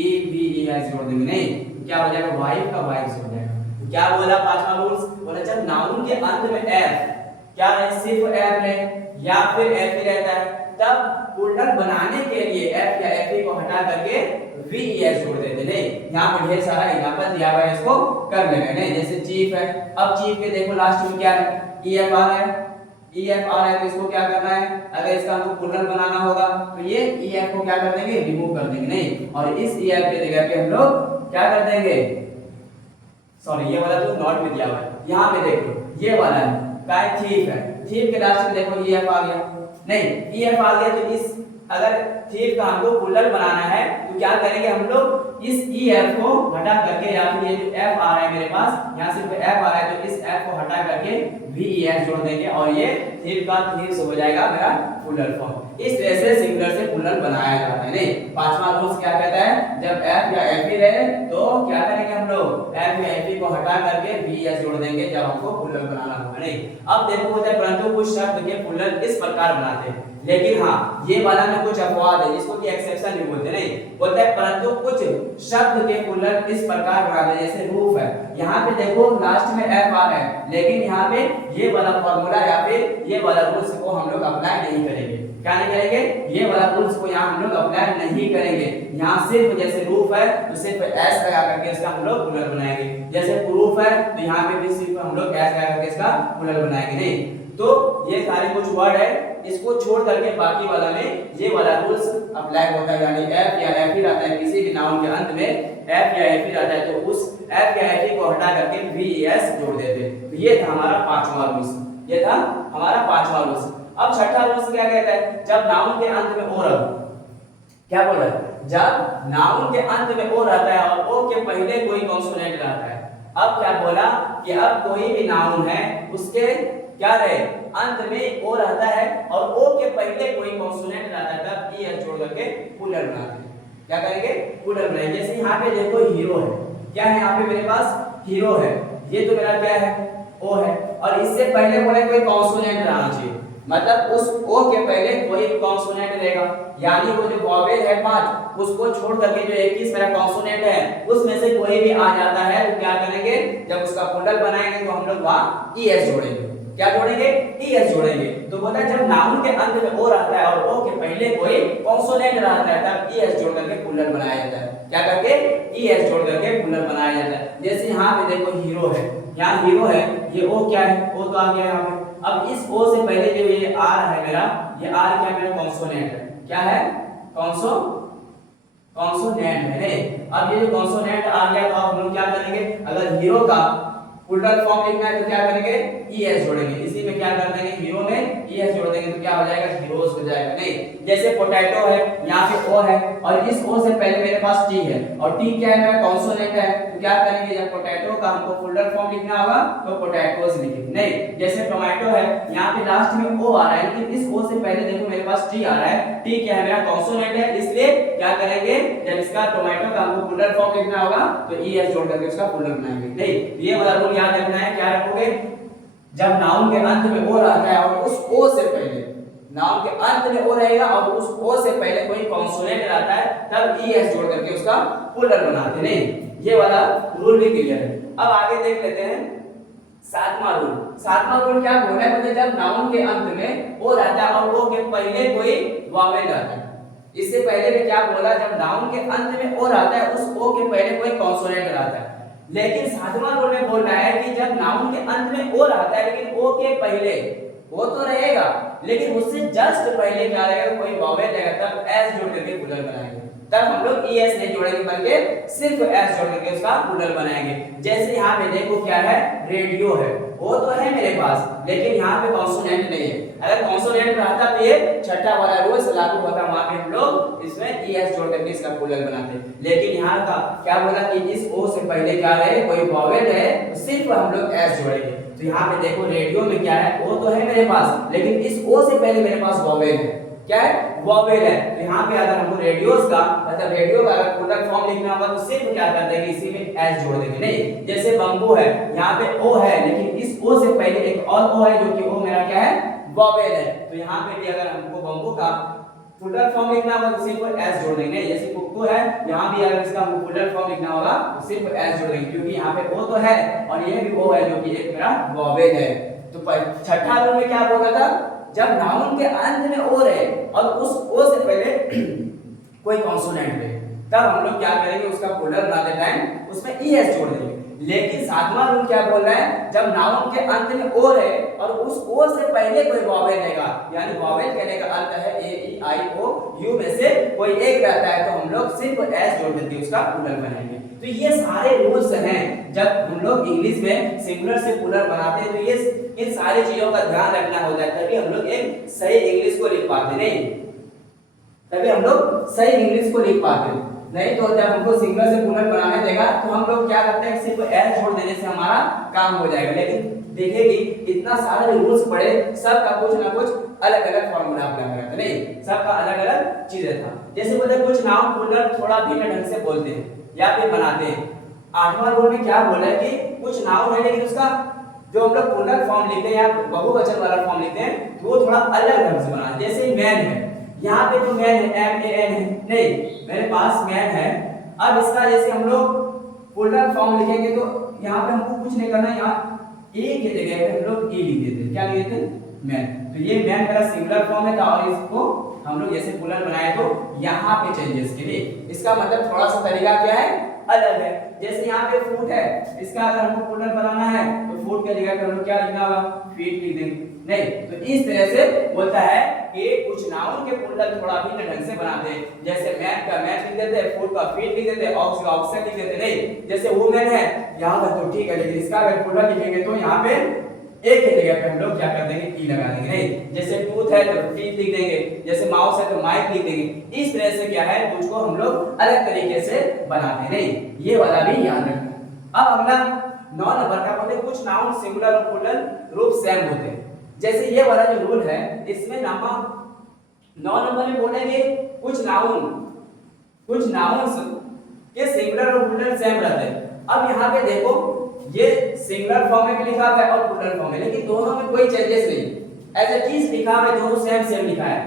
EVES जोड़ देंगे। नहीं, क्या हो जाएगा, वाइफ का वाइव्स हो जाएगा। तो क्या बोला पांचवा रूल्स, बोला जब नाउन के अंत में f क्या रहे, सिर्फ f रहे या फिर f ही रहता है, तब प्लूरल बनाने के लिए f या f को हटा करके VES जोड़ देते। नहीं, यहाँ पे ढेर सारा एग्जांपल दिया हुआ है, इसको कर लेंगे। नहीं, जैसे चीफ है, अब चीफ के देखो लास्ट में क्या है, EF आ रहा है, EF आ रहा है, तो इसको क्या करना है, अगर इसका हमको प्लूरल बनाना होगा तो ये EF को क्या कर देंगे, रिमूव कर देंगे। नहीं, और इस EF के जगह पे हम लोग क्या कर देंगे, सॉरी ये वाला जो नॉट में दिया हुआ है, यहाँ पे देखो ये वाला है, काय थीफ है, थीफ के लास्ट में देखो EF आ गया। नहीं, EF आ गया तो इस अगर थीफ का हमको प्लूरल बनाना है तो क्या करेंगे हम लोग, इस EF को हटा करके, या फिर ये जो F आ रहा है मेरे पास, यहाँ सिर्फ F आ रहा है, तो इस F को हटा करके VES जोड़ देंगे और ये थीफ का थीफ हो जाएगा मेरा प्लूरल फॉर्म। इस तरह से सिंगुलर से प्लूरल बनाया जाता है। नहीं, पांचवा रूल क्या कहता है, जब F या F ही रहे तो क्या करेंगे हम लोग, F या F को हटा करके VES जोड़ देंगे जब हमको प्लूरल बनाना होगा। नहीं, अब देखो परंतु कुछ शब्द के प्लूरल इस प्रकार बनाते हैं। लेकिन हाँ ये वाला में कुछ अपवाद है जिसको कि एक्सेप्शन भी बोलते नहीं बोलते हैं, परंतु कुछ शब्द के प्लूरल इस प्रकार बनाते हैं जैसे रूफ है, यहाँ पे देखो लास्ट में एफ आ रहा है, लेकिन यहाँ पे ये वाला फॉर्मूला या फिर ये वाला रूल्स को हम लोग अप्लाई नहीं करेंगे। क्या नहीं करेंगे? ये वाला रूल्स को यहाँ हम लोग अप्लाई नहीं करेंगे। यहाँ सिर्फ जैसे रूफ है तो सिर्फ एस लगा करके इसका हम लोग प्लूरल बनाएंगे, जैसे प्रूफ है तो यहाँ पे भी सिर्फ हम लोग एस लगा करके इसका प्लूरल बनाएंगे नहीं। तो ये सारे कुछ वर्ड है, इसको छोड़ करके बाकी वाला में ये वाला रूल्स अप्लाई होता है, यानी एफ या एफ ही रहता है किसी भी नाउन के अंत में एफ या एफ ही रहता है, तो उस एफ या एफ को हटा करके वी एस जोड़ देते हैं। तो ये था हमारा पांचवा रूल्स, ये था हमारा पांचवा रूल्स। अब छठा रूल्स क्या कहता है? जब नाउन के अंत में ओ रहे, क्या बोल रहा है? जब नाउन के अंत में ओ रहता है और ओ के पहले कोई कॉन्सोनेंट रहता है। अब क्या बोला कि अब कोई भी नाउन है उसके क्या रहे अंत में ओ रहता है और ओ के पहले कोई कॉन्सोनेंट रहता है, तब ई एस जोड़ करके प्लूरल बनाते हैं। क्या करेंगे? प्लूरल बनाएंगे। जैसे यहाँ पे देखो हीरो है, क्या है यहाँ पे मेरे पास हीरो है, ये तो मेरा क्या है ओ है, और इससे पहले बोले कोई कॉन्सोनेंट रहना चाहिए, मतलब उस ओ के पहले कोई कॉन्सोनेंट रहेगा, यानी वो जो वॉवेल है 5 उसको छोड़ करके जो 21 मेरा कॉन्सोनेंट है उसमें से कोई भी आ जाता है तो क्या करेंगे? जब उसका प्लूरल बनाएंगे तो हम लोग वहां ई एस जोड़ेंगे। क्या जोड़ेंगे? ई एस जोड़ेंगे। तो बोला जब नाउन के अंत में ओ रहता है और ओ के पहले कोई कॉन्सोनेंट रहता है तब ई एस जोड़ करके प्लूरल बनाया जाता है। क्या करके? ई एस जोड़ करके प्लूरल बनाया जाता है। जैसे यहाँ पे देखो हीरो है, यहाँ हीरो है, ये ओ क्या है? ओ तो आ गया यहाँ पे। अब इस ओ से पहले जो ये आर है मेरा, ये आर क्या मेरा कॉन्सोनेंट है, क्या है? कॉन्सोनेंट है। अब ये जो कॉन्सोनेंट आ गया तो हम लोग क्या करेंगे? अगर हीरो का प्लूरल फॉर्म लिखना है तो क्या करेंगे? ई एस जोड़ेंगे। इसी में क्या कर देंगे? हीरो में ई एस जोड़ देंगे तो क्या हो जाएगा? हीरोज हो जाएगा। नहीं, जैसे पोटैटो है, यहाँ पे ओ है और इस ओ से पहले मेरे पास टी है और टी क्या है? मेरा कॉन्सोनेंट है, तो क्या करेंगे? जब पोटैटो का हमको प्लूरल फॉर्म लिखना होगा तो पोटैटोस लिखेंगे। नहीं, जैसे टोमेटो है, यहाँ पे लास्ट में ओ आ रहा है लेकिन इस ओ से पहले देखो मेरे पास टी आ रहा है, टी क्या है? मेरा कॉन्सोनेंट है, इसलिए क्या करेंगे? जब इसका टोमेटो का हमको प्लूरल फॉर्म लिखना होगा तो ई एस जोड़ करके उसका प्लूरल बनाएंगे। नहीं, ये वाला रूल याद रखना है। क्या रखोगे? जब नाउन के अंत में ओ रहता है और उस ओ से पहले, नाउन के अंत में ओ रहेगा और उस ओ से पहले कोई कॉन्सोनेंट रहता है तब ई एस जोड़ करके उसका प्लूरल बनाते। नहीं, ये वाला रूल भी क्लियर है। अब आगे देख लेते हैं सातवां रूल। सातवां रूल क्या बोल रहा है? मतलब जब नाउन के अंत में ओ रहता है और ओ के पहले कोई वॉवेल रहता है। इससे पहले भी क्या बोला? जब नाउन के अंत में ओ रहता है उस ओ के पहले कोई कॉन्सोनेंट रहता है। लेकिन सातवां रूल में बोल रहा है कि जब नाउन के अंत में ओ रहता है लेकिन ओ के पहले ओ तो रहेगा लेकिन उससे जस्ट पहले क्या रहेगा? कोई वॉवेल रहेगा, तब एस जोड़ करके प्लूरल बनाएंगे। तब हम लोग ई एस नहीं जोड़ेंगे बल्कि सिर्फ एस जोड़ करके उसका प्लूरल बनाएंगे। जैसे यहाँ पे देखो क्या है? रेडियो है, वो तो है मेरे पास लेकिन यहाँ पे कॉन्सोनेंट नहीं है। अगर कॉन्सोनेंट रहता तो ये छठा वाला रूल लागू होता, वहां पे हम लोग इसमें ई एस जोड़ करके इसका प्लूरल बनाते। लेकिन यहाँ का क्या बोला कि इस ओ से पहले क्या रहे? कोई वॉवेल है तो सिर्फ हम लोग एस जोड़ेंगे। तो यहाँ पे देखो रेडियो में क्या है? ओ तो है मेरे पास लेकिन इस ओ से पहले मेरे पास वॉवेल है। क्या है? वॉवेल है। तो यहाँ पे अगर हमको रेडियोस का मतलब रेडियो का अगर प्लूरल फॉर्म लिखना होगा तो सिर्फ क्या कर देंगे? इसी में एस जोड़ देंगे। नहीं, जैसे बंबू है, यहाँ पे ओ है लेकिन इस ओ से पहले एक और ओ है जो कि ओ मेरा क्या है? वॉवेल है। तो यहाँ पे भी अगर हमको बंबू का प्लूरल फॉर्म लिखना होगा तो सिर्फ एस जोड़ देंगे। जैसे कुक्कू है, यहाँ भी अगर इसका हमको प्लूरल फॉर्म लिखना होगा तो सिर्फ एस जोड़ देंगे क्योंकि यहाँ पे ओ तो है और ये भी ओ है जो कि एक मेरा वॉवेल है। तो छठा रूल में क्या बोला था? जब नाउन के अंत में ओ रहे और उस ओ से पहले कोई कॉन्सोनेंट रहे तब हम लोग क्या करेंगे? उसका प्लूरल बनाते टाइम उसमें ई एस जोड़ देंगे। लेकिन सातवां रूल क्या बोल रहा है? जब नाउन के अंत में ओ रहे और उस ओ से पहले कोई वॉवेल रहेगा, यानी वॉवेल कहने का अर्थ है ए ई आई ओ यू में से कोई एक रहता है तो हम लोग सिर्फ एस जोड़ देंगे, उसका प्लूरल बनाएंगे। तो ये सारे रूल्स हैं। जब हम लोग इंग्लिश में सिंगुलर से प्लूरल बनाते हैं तो ये इन सारी चीजों का ध्यान रखना होता है तभी हम लोग एक सही इंग्लिश को लिख पाते। नहीं, तभी हम लोग सही इंग्लिश को लिख पाते। नहीं तो जब हमको सिंगुलर से प्लूरल बनाने देगा तो हम लोग क्या करते हैं? सिर्फ एस जोड़ देने से हमारा काम हो जाएगा। लेकिन देखेगी इतना सारा जो रूल्स पढ़े सबका कुछ ना कुछ अलग अलग फॉर्मूला अप्लाई करते। नहीं, सबका अलग अलग चीजें था। जैसे बोलते कुछ नाउन प्लूरल थोड़ा भिन्न ढंग से बोलते हैं या फिर बनाते हैं। आठवां रूल में क्या बोला है कि कुछ नाउन है लेकिन उसका जो हम लोग प्लूरल फॉर्म लिखते हैं या बहुवचन वाला फॉर्म लिखते हैं तो वो थोड़ा अलग ढंग से बनाना। जैसे मैन है, यहाँ पे जो मैन है MAN है, नहीं मेरे पास मैन है। अब इसका जैसे हम लोग प्लूरल फॉर्म लिखेंगे तो यहाँ पे हमको कुछ नहीं करना है, यहाँ ए की जगह पे हम लोग ए लिख देते हैं। क्या लिख देते हैं? मैन। तो ये मैन मेरा सिंगुलर फॉर्म है और इसको हम लोग जैसे प्लूरल बनाए तो यहाँ पे चेंजेस के लिए इसका मतलब थोड़ा सा तरीका क्या है, अलग है। जैसे यहाँ पे फुट है, इसका अगर हमको प्लूरल बनाना है तो फुट के जगह पे हम लोग क्या लिखना होगा? फीट लिख देंगे। नहीं तो इस तरह से बोलता है कि कुछ नाउन के प्लूरल थोड़ा भिन्न ढंग से बनाते हैं। जैसे मैन का मैन लिख देते हैं, फुट का फीट लिख देते हैं, ऑक्स का ऑक्सन लिख देते हैं। नहीं जैसे वुमेन है यहाँ तक तो ठीक है, लेकिन इसका अगर प्लूरल लिखेंगे तो यहाँ पे एक ही जगह पे हम लोग क्या कर देंगे? ई लगा देंगे। नहीं जैसे टूथ है तो टीथ लिख देंगे, जैसे माउस है तो माइक लिख देंगे। इस तरह से क्या है कुछ को हम लोग अलग तरीके से बनाते हैं। नहीं ये वाला भी याद रखना। अब अगला 9 नंबर का बोलते कुछ नाउन सिंगुलर और प्लूरल रूप सेम होते हैं। जैसे ये वाला जो रूल है इसमें नामा 9 नंबर में बोलेंगे कुछ नाउन्स के सिंगुलर और प्लूरल सेम रहते हैं। अब यहाँ पे देखो ये सिंगुलर फॉर्म में भी लिखा हुआ है और प्लूरल फॉर्म में, लेकिन दोनों में कोई चेंजेस नहीं, एज इट इज लिखा हुआ है, दोनों सेम लिखा है।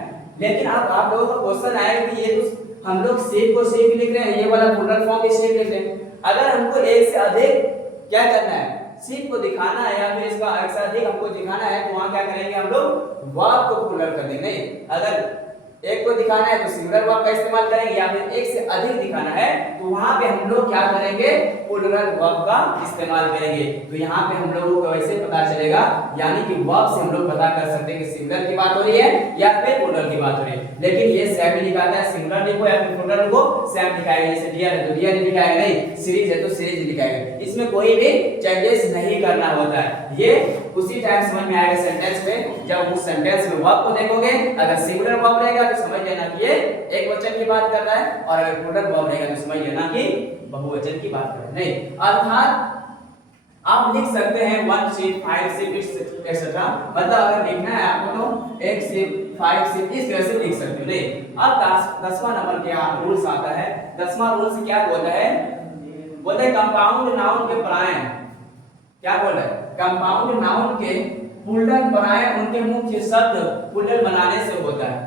लेकिन अब आप लोगों का क्वेश्चन आएगा कि ये तो हम लोग शेप को शेप लिख रहे हैं, ये वाला प्लूरल फॉर्म के शेप लिख रहे हैं। अगर हमको एक से अधिक क्या करना है, शेप को दिखाना है या फिर इसका एक से अधिक हमको दिखाना है तो वहां क्या करेंगे हम लोग? वर्ब को प्लूरल कर देंगे। नहीं अगर एक को दिखाना है तो सिंगुलर वर्ब का इस्तेमाल करेंगे, या फिर एक से अधिक दिखाना है तो वहां पे हम लोग क्या करेंगे? प्लूरल वर्ब का इस्तेमाल करेंगे। तो यहाँ पे हम लोगों को वैसे पता चलेगा, यानी कि वर्ब से हम लोग पता कर सकते हैं कि सिंगुलर की बात हो रही है या फिर प्लूरल की बात हो रही है। लेकिन ये सेम ही लिखाता है, सिंगुलर लिखो या फिर प्लूरल लिखो सेम लिखाएगा। जैसे डियर है तो डियर ही लिखाएगा, नहीं सीरीज है तो सीरीज लिखाएगा। इसमें कोई भी चेंजेस नहीं करना होता है। ये उसी टाइम समझ में आएगा सेंटेंस में, जब उस सेंटेंस में वर्ब को देखोगे। अगर सिंगुलर वर्ब रहेगा तो समझ लेना कि ये एक वचन की बात कर रहा है, और अगर प्लूरल वर्ब रहेगा तो समझ लेना कि बहुवचन की बात कर रहा है। नहीं अर्थात आप लिख सकते हैं 1 शीट 5 शीट एक्सेट्रा, मतलब अगर लिखना है आपको तो 1 शीट 5 शीट इस तरह से लिख सकते हो। नहीं अब 10वां नंबर क्या रूल्स आता है। 10वां रूल्स क्या बोलता है? बोलते हैं कंपाउंड नाउन के परायण, क्या बोल रहा है? कंपाउंड नाउन के प्लूरल परायण उनके मुख्य शब्द प्लूरल बनाने से होता है।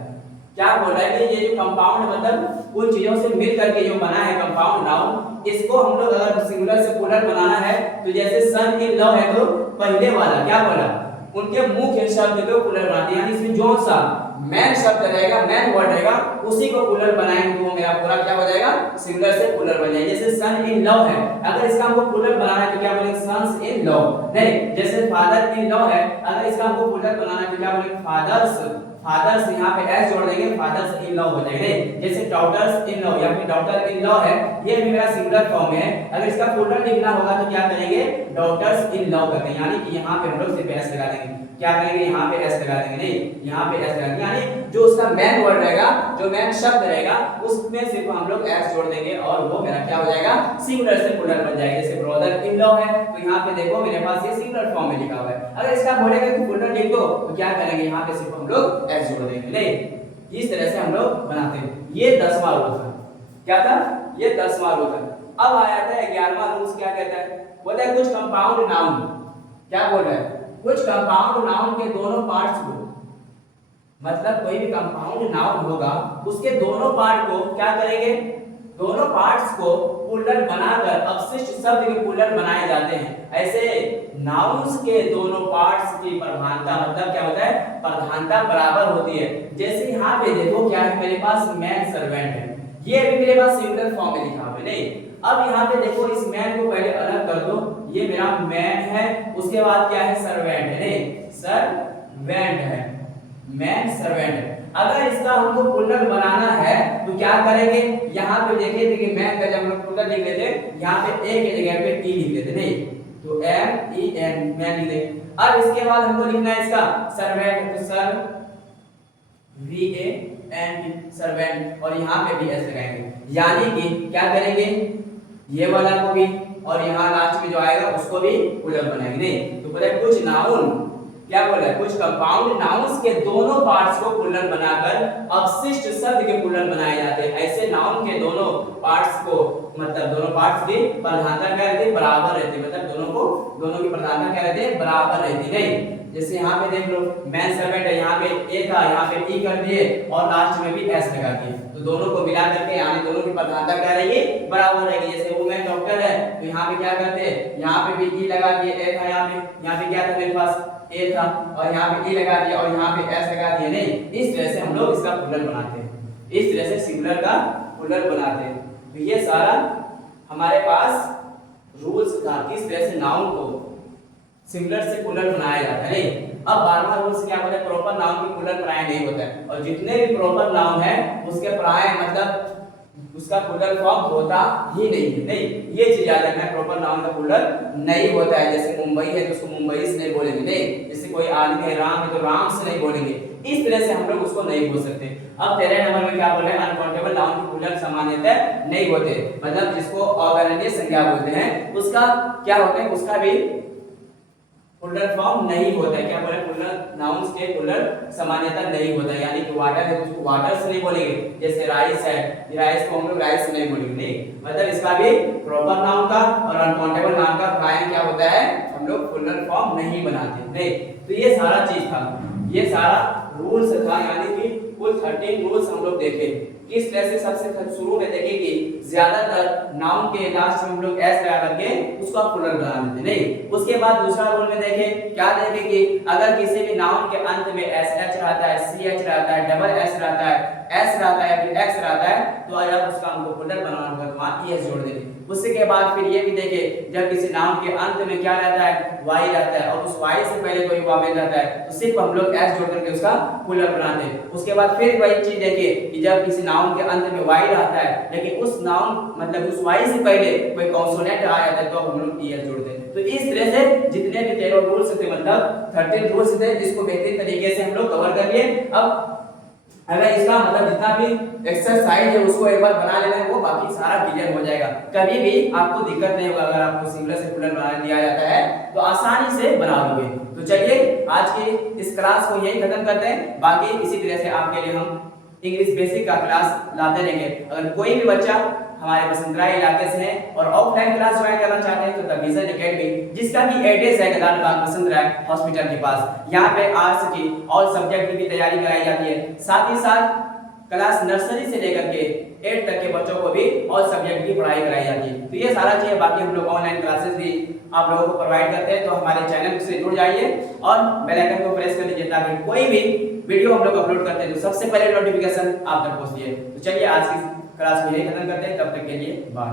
क्या बोल रहा है कि ये जो कंपाउंड मतलब उन चीजों से मिल करके जो बना है कंपाउंड नाउन, इसको हम लोग अगर सिंगुलर से प्लूरल बनाना है तो जैसे सन इन लव है तो पहले वाला क्या बोला? उनके मुख्य शब्द को प्लूरल बनाते हैं, यानी इसमें जो सा मैन शब्द रहेगा, मैन वर्ड रहेगा, उसी को प्लूरल बनाएंगे तो मेरा पूरा क्या हो जाएगा? सिंगुलर से प्लूरल बन जाएगा। जैसे सन इन लव है, अगर इसका हमको प्लूरल बनाना है तो क्या बोलेंगे? Sons in law. नहीं जैसे फादर इन लव है, अगर इसका हमको प्लूरल बनाना है तो क्या बोलेंगे? फादर्स। फादर्स यहाँ पे एस जोड़ देंगे, फादर्स इन लॉ हो जाएगा। जैसे डॉटर्स इन लॉ या फिर डॉटर इन लॉ है, ये भी मेरा सिंगुलर फॉर्म है। अगर इसका प्लूरल लिखना होगा तो क्या करेंगे? डॉटर्स इन लॉ करते हैं, यानी कि यहाँ पे हम लोग सिर्फ एस लगा देंगे। क्या करेंगे? यहाँ पे एस लगा देंगे। नहीं यहाँ पे एस लगा देंगे, यानी जो उसका मैन वर्ड रहेगा, जो मैन शब्द रहेगा, उसमें सिर्फ हम लोग एस जोड़ देंगे और वो मेरा क्या हो जाएगा? सिंगुलर से प्लूरल बन जाएगा। जैसे ब्रदर इन लॉ है तो यहाँ पे देखो मेरे पास ये सिंगुलर फॉर्म में लिखा हुआ है। अगर इसका बोलेंगे कि प्लूरल लिख दो तो क्या करेंगे? यहाँ पे सिर्फ हम लोग एस जोड़ देंगे। नहीं इस तरह से हम लोग बनाते हैं। ये 10वां रूल था। क्या था? ये 10वां रूल था। अब आया था 11वां रूल। क्या कहता है? बोलता है कुछ कंपाउंड नाउन, क्या बोल रहा है? कुछ कंपाउंड नाउन के दोनों पार्ट्स को, मतलब कोई भी कंपाउंड नाउन होगा उसके दोनों पार्ट को क्या करेंगे? दोनों पार्ट्स को प्लूरल बनाकर अवशिष्ट शब्द के प्लूरल बनाए जाते हैं। ऐसे नाउन्स के दोनों पार्ट्स की प्रधानता, मतलब क्या होता है? प्रधानता बराबर होती है। जैसे यहाँ पे देखो क्या है मेरे पास? मैन सर्वेंट है, ये अभी मेरे पास सिंगुलर फॉर्म में लिखा हुआ है। नहीं अब यहाँ पे देखो इस मैन को पहले अलग कर दो, ये मेरा मैन है, उसके बाद क्या है? सर्वेंट है। नहीं सर्वेंट है, मैन सर्वेंट है। अगर इसका हमको प्लूरल बनाना है तो क्या करेंगे? यहाँ पे देखिए मैन का जब हम लोग प्लूरल लिख लेते यहाँ पे ए की जगह पे ई लिख लेते। नहीं तो एम ई एन मैन लिख देंगे। अब इसके बाद हमको लिखना है इसका सर्वेंट, तो S E R V A N servant, और यहाँ पे भी एस लगाएंगे। यानी कि क्या करेंगे? ये वाला को भी और यहाँ लास्ट में जो आएगा उसको भी प्लूरल बनाएंगे। नहीं तो बोले कुछ नाउन, क्या बोला है? कुछ कंपाउंड नाउन्स के दोनों पार्ट्स को प्लूरल बनाकर अवशिष्ट शब्द के प्लूरल बनाए जाते हैं। ऐसे नाउन के दोनों पार्ट्स को, मतलब दोनों पार्ट्स की प्रधानता क्या रहती है? बराबर रहती है, मतलब दोनों को दोनों की प्रधानता क्या रहती है, बराबर रहती नहीं। जैसे यहाँ पे देख लो मैन सर्वेंट है, यहाँ पे ए था, यहाँ पे ई कर दिए और लास्ट में भी एस लगा दिए, तो दोनों को मिला करके यानी दोनों की प्रधानता क्या रहेगी, बराबर रहेगी। जैसे वुमेन डॉक्टर है तो यहाँ पे क्या करते हैं, यहाँ पे भी ई लगा दिए, ए था यहाँ पे क्या था मेरे पास ए था और यहाँ पे ई लगा दिया और यहाँ पे एस लगा दिए। नहीं, इस तरह से हम लोग इसका प्लूरल बनाते हैं, इस तरह से सिंगुलर का प्लूरल बनाते हैं। तो ये सारा हमारे पास रूल्स था किस तरह से नाउन को सिंगुलर से प्लूरल बनाया जाता है। नहीं, अब 12वां रूल्स क्या बोलते हैं, प्रॉपर नाउन की प्लूरल प्राय नहीं होता है, और जितने भी प्रॉपर नाउन है उसके प्राय मतलब उसका प्लूरल फॉर्म होता ही नहीं है। नहीं, ये चीज याद रखना है, प्रॉपर नाउन का प्लूरल नहीं होता है। जैसे मुंबई है तो उसको मुंबई से नहीं बोलेंगे, नहीं, जैसे कोई आदमी है राम है तो राम से नहीं बोलेंगे, इस तरह से हम लोग उसको नहीं बोल सकते। अब 13 नंबर में क्या बोल रहे हैं, अनकाउंटेबल नाउन की प्लूरल सामान्यतः नहीं होते, मतलब जिसको अवर्णनीय संज्ञा बोलते हैं उसका क्या होता है, उसका भी प्लूरल फॉर्म नहीं होता है। क्या बोले, प्लूरल नाउन्स के प्लूरल सामान्यतः नहीं होता है, यानी कि वाटर है तो उसको वाटर से नहीं बोलेंगे, जैसे राइस है, राइस को हम लोग राइस से नहीं बोलेंगे। नहीं, मतलब इसका भी प्रॉपर नाउन का और अनकाउंटेबल नाउन का प्राय क्या होता है, हम लोग प्लूरल फॉर्म नहीं बनाते। नहीं, तो ये सारा चीज था, ये सारा रूल्स था, यानी कि कुल 13 रूल्स हम लोग देखे। किस तरह से सबसे शुरू में देखे कि ज्यादातर नाउन के लास्ट में हम लोग एस लगा करके उसका प्लूरल बना देते। नहीं, उसके बाद दूसरा रूल में देखे, क्या देखे कि अगर किसी भी नाउन के अंत में एस एच रहता है, सी एच रहता है, डबल एस रहता है, एस रहता है या एक्स रहता है, तो अब उसका हमको प्लूरल बनाना होगा, वहां ई एस जोड़ देंगे। उसके बाद फिर ये भी देखे, जब किसी नाउन के अंत में क्या रहता है, वाई रहता है, और उस वाई से पहले कोई वावेल रहता है तो सिर्फ हम लोग एस जोड़ करके उसका प्लूरल बनाते हैं। उसके बाद फिर वही चीज देखिए कि जब किसी नाउन के अंत में वाई रहता है लेकिन उस नाउन मतलब उस वाई से पहले कोई कॉन्सोनेंट आ जाता है तो हम लोग ई एस जोड़ देते हैं। तो इस तरह से जितने भी 13 रूल्स थे, मतलब 13 रूल्स थे, जिसको बेहतरीन तरीके से हम लोग कवर कर लिए। अब अगर इसका मतलब जितना भी एक्सरसाइज है उसको एक बार बना लेना है, वो बाकी सारा क्लियर हो जाएगा, कभी भी आपको दिक्कत नहीं होगा। अगर आपको सिंगुलर से प्लूरल बना दिया जाता है तो आसानी से बना लोगे। तो चलिए आज की इस क्लास को यही खत्म करते हैं, बाकी इसी तरह से आपके लिए हम इंग्लिश बेसिक का क्लास लाते रहेंगे। अगर कोई भी बच्चा हमारे वसुंधरा इलाके से है और ऑफलाइन क्लास ज्वाइन करना चाहते हैं तो द विजन एकेडमी, जिसका भी एड्रेस है गदान बाग वसुंधरा हॉस्पिटल के पास, यहाँ पे आर्ट्स की ऑल सब्जेक्ट की तैयारी कराई जाती है। साथ ही साथ क्लास नर्सरी से लेकर के 8 तक के बच्चों को भी ऑल सब्जेक्ट की पढ़ाई कराई जाती है। तो ये सारा चीज, बाकी हम लोग ऑनलाइन क्लासेस भी आप लोगों को प्रोवाइड करते हैं। तो हमारे चैनल से जुड़ जाइए और बेल आइकन को प्रेस कर लीजिए ताकि कोई भी वीडियो हम लोग अपलोड करते हैं तो सबसे पहले नोटिफिकेशन आप तक पहुंचे। तो चलिए आज की क्लास को यही खत्म करते हैं, तब तक के लिए बाय।